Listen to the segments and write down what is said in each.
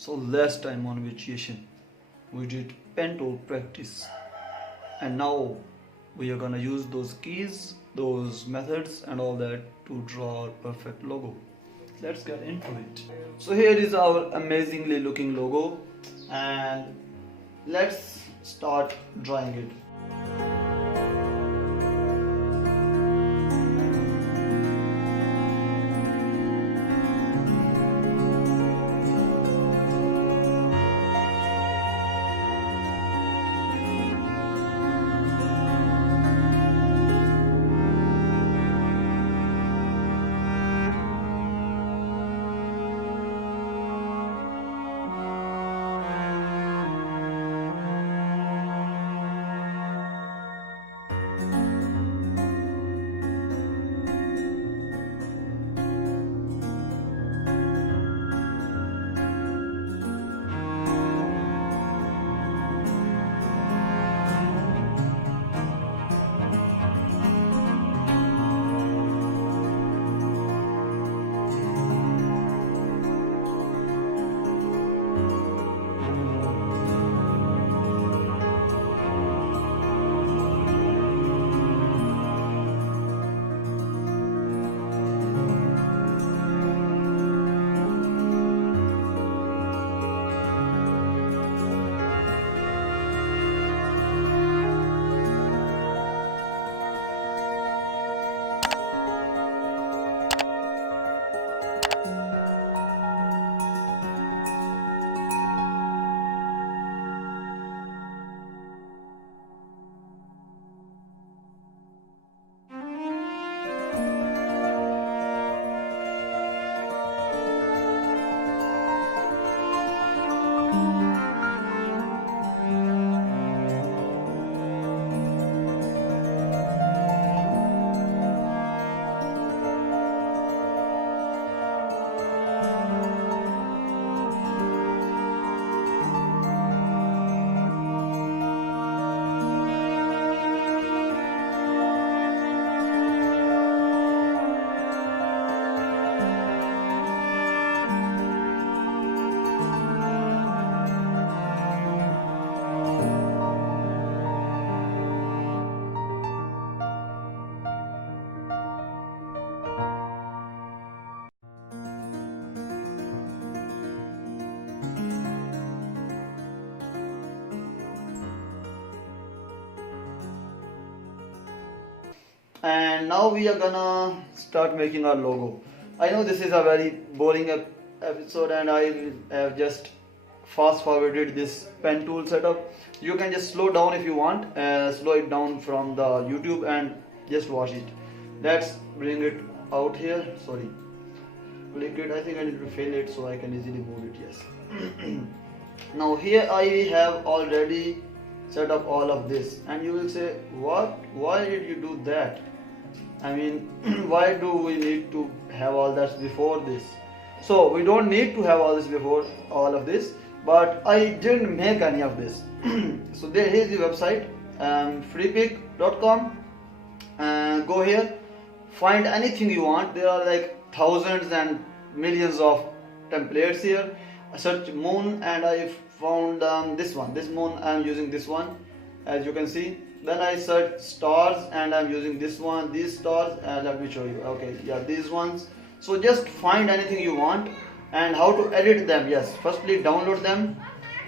So last time on Virteation we did pen tool practice, and now we are gonna use those keys, those methods and all that to draw our perfect logo. Let's get into it. So here is our amazingly looking logo, and let's start drawing it. And now we are gonna start making our logo. I know this is a very boring episode, and I have just fast forwarded this pen tool setup. You can just slow down if you want, slow it down from the YouTube and just watch it. Let's bring it out here. Sorry, click it. I think I need to fill it so I can easily move it. Yes. Now here I have already set up all of this, and you will say, what, why did you do that? I mean, why do we need to have all that before this? So we don't need to have all this before all of this, but I didn't make any of this. So there is the website, freepik.com. Go here, find anything you want. There are like thousands and millions of templates here. I search moon and I found this one. This moon, I'm using this one, as you can see. Then I search stars and I'm using this one, these stars, let me show you. Okay, yeah, these ones. So just find anything you want, and how to edit them. Yes, firstly download them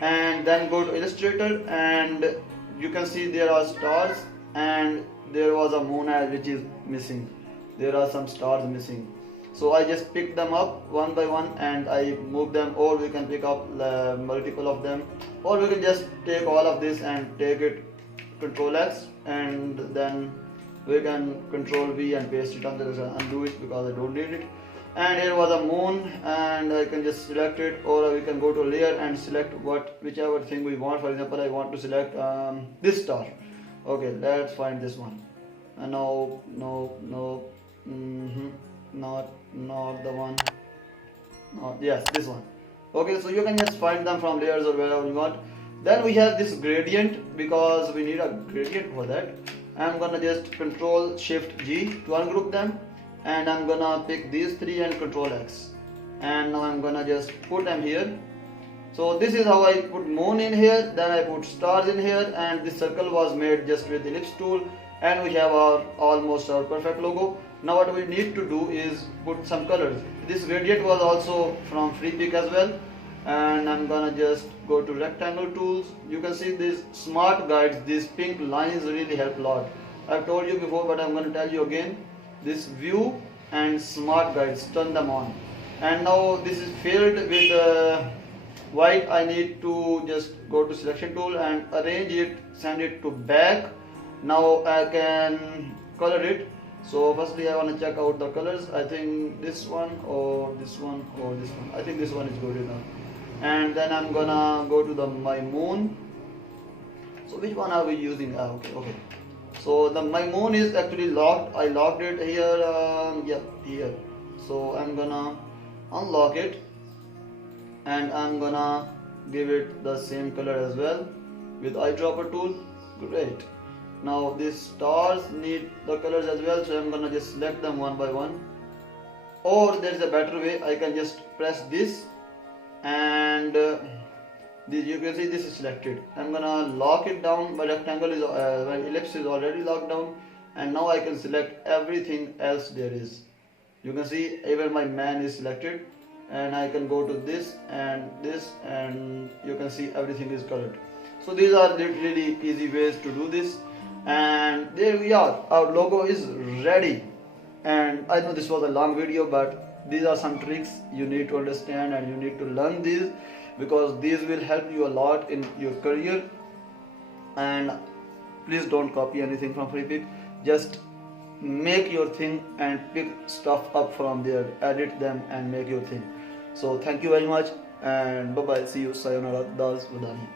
and then go to Illustrator, and you can see there are stars and there was a moon which is missing. There are some stars missing. So I just pick them up one by one and I move them, or we can pick up multiple of them, or we can just take all of this and take it Control X, and then we can Control V and paste it on the undo it because I don't need it. And here was a moon, and I can just select it, or we can go to layer and select whichever thing we want. For example, I want to select this star. Okay, let's find this one. No, not the one. No, yes, this one. Okay, so you can just find them from layers or wherever you want. Then we have this gradient, because we need a gradient for that. I'm gonna just Control Shift G to ungroup them, and I'm gonna pick these three and Control X, and now I'm gonna just put them here, So this is how I put moon in here, then I put stars in here, and this circle was made just with the ellipse tool, and we have our almost our perfect logo. Now what we need to do is put some colors. This gradient was also from FreePic as well, and I'm gonna just go to rectangle tools. You can see these smart guides, these pink lines really help a lot. I've told you before, but I'm gonna tell you again. This view and smart guides, turn them on. And now this is filled with white. I need to just go to selection tool and arrange it, send it to back. Now I can color it. So firstly I want to check out the colors. I think this one or this one or this one. I think this one is good enough. And then I'm gonna go to the my moon. So which one are we using? Okay. So the my moon is actually locked. I locked it here. Here. So I'm gonna unlock it, and I'm gonna give it the same color as well with eyedropper tool. Great. Now these stars need the colors as well, so I'm gonna just select them one by one. Or there's a better way. I can just press this, and this, you can see this is selected. I'm gonna lock it down. My rectangle is my ellipse is already locked down, and now I can select everything else there is. You can see even my man is selected, and I can go to this, and you can see everything is colored. So these are really easy ways to do this, and there we are. Our logo is ready. And I know this was a long video, but these are some tricks you need to understand, and you need to learn these, because these will help you a lot in your career. And please don't copy anything from FreePic. Just make your thing and pick stuff up from there, edit them and make your thing. So thank you very much, and bye bye. See you. Sayonara. Das Vadani.